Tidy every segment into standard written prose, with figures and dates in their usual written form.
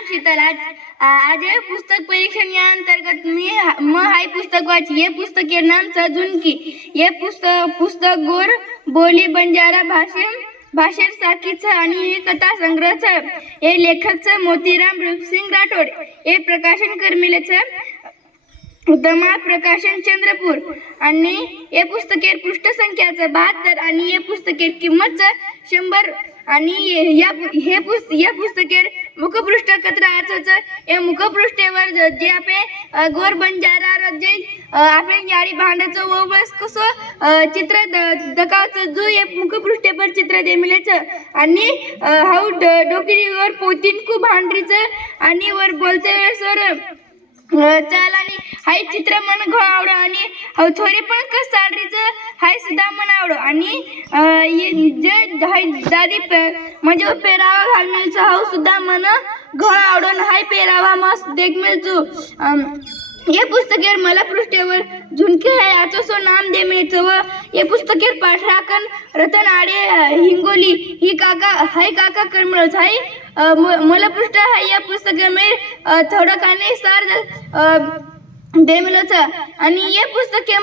नाम शीतल। आज ये पुस्तक परीक्षण या अंतर्गत हाई पुस्तक वाची। ये पुस्तक के नाम झुणकी। ये पुस्तक गोर बोली बंजारा भाषेर साखीच आणि हे कथा संग्रहच। हे लेखक मोतीराम रूपसिंग राठोड। हे प्रकाशन कर्मिलेच उत्तमा प्रकाशन चंद्रपूर। आणि हे पुस्तकेर पृष्ठ संख्याच 72 आणि हे पुस्तकेर किंमत 100। आणि या पुस्तकेर मुखपृष्ठ कत्र आचोच। हे मुखपृष्ठेवर जे आपे गोर बंजारा जे आपे यारी भांडाचं व बस कसं चित्र दकावचं जो हे मुखपृष्ठे पर चित्र दे मिलेच। आणि हाऊ डोकीवर पोतीन खूप भांडरीच आणि वर बोलते सर चाल आणि हाय चित्र मन घोळ आवड आणि थोडे पण कस साडरीच हाय सुद्धा मन आवड। आणि जे हाय दादी म्हणजे पेरावा घाल मिळच हाऊ सुद्धा मन घोळ आवडन हाय पेरावा मस्त देख मिळचू। ये पुस्तकेर मला पृष्ठेवर झुणके है आचो सो नाम दे मिळच। व ये पुस्तकेर पाठराखन रतन आडे हिंगोली ही काका करमळच हाय मला पृष्ठ हाय। या पुस्तकेमेर थोडं काने सार दे मिळच। आणि ये पुस्तके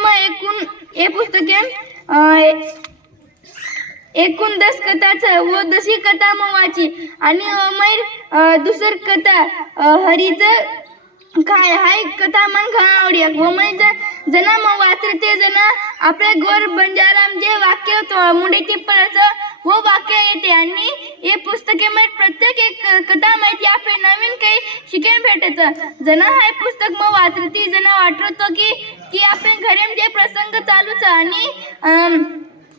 एकूण 10 कथाच व 10 कथा मग वाची। आणि मैर दुसर कथा हरीच काय हाय कथा मन घा आवडी। व मै जना मग वाचते जना आपले गोर बंजारा जे वाक्य मुंडे टिप्पणाच वो वाक्य येते। आणि हे पुस्तके मध्ये प्रत्येक एक कथा माहिती आपले नवीन काही शिकायला भेटत। जना हाय पुस्तक मग वाचते जना वाटतो की आपण घरे जे प्रसंग चालूच आणि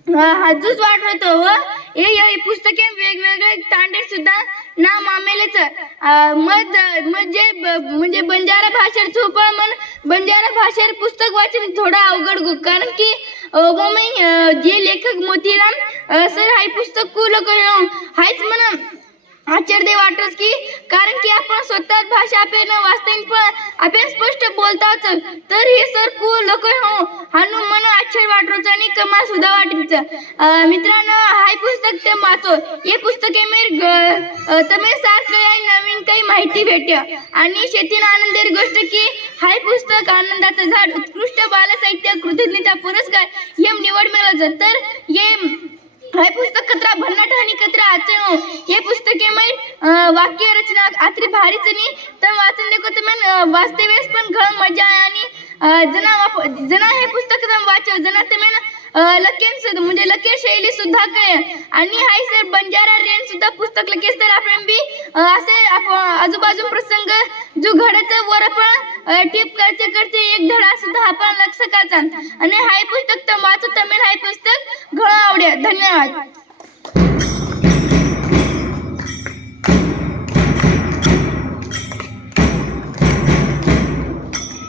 हजूच वाटतो। व हे पुस्तके वेगवेगळे तांडे सुद्धा ना मामेलेच। म्हणजे बंजारा भाषेर झोपा मन बंजारा भाषेर पुस्तक वाचन थोडा अवघड गो। कारण की जे लेखक मोतीराम सर हाय पुस्तक कु लोक हायच म्हणा आश्चर्य वाटत की कारण की आपण स्वतः भाषा आपण वाचते पण आपण स्पष्ट बोलताच तर हे सर कु लोक हानु मन आश्चर्य वाटत आणि कमाल सुद्धा वाटत। मित्रांनो हाय पुस्तक ते वाचो। हे पुस्तके मेर तमे सारखं नवीन काही माहिती भेटते। आणि शेतीन आनंदेर गोष्ट की हाय पुस्तक आनंदाचं झाड उत्कृष्ट बाल साहित्य कृतज्ञता पुरस्कार हे निवड मिळालं। तर हे हाय पुस्तक कत्रा भन्नाट आणि कत्रा आचनो। हे पुस्तके मै वाक्य रचना आत्री भारीच नी तर वाचन देखो तुम्ही वाचते वेळेस पण घर मजा आणि जना हे पुस्तक वाचव जना तुम्ही लकेन म्हणजे लकेर शैली सुद्धा कळे। आणि हाय सर बंजारा रेन सुद्धा पुस्तक लकेस तर आपण बी असे आजूबाजू प्रसंग जो घडत वर पण टिप करते एक धडा सुद्धा आपण लक्ष काचा। आणि हाय पुस्तक तर वाचत तुम्ही हाय पुस्तक घळ आवडे। धन्यवाद।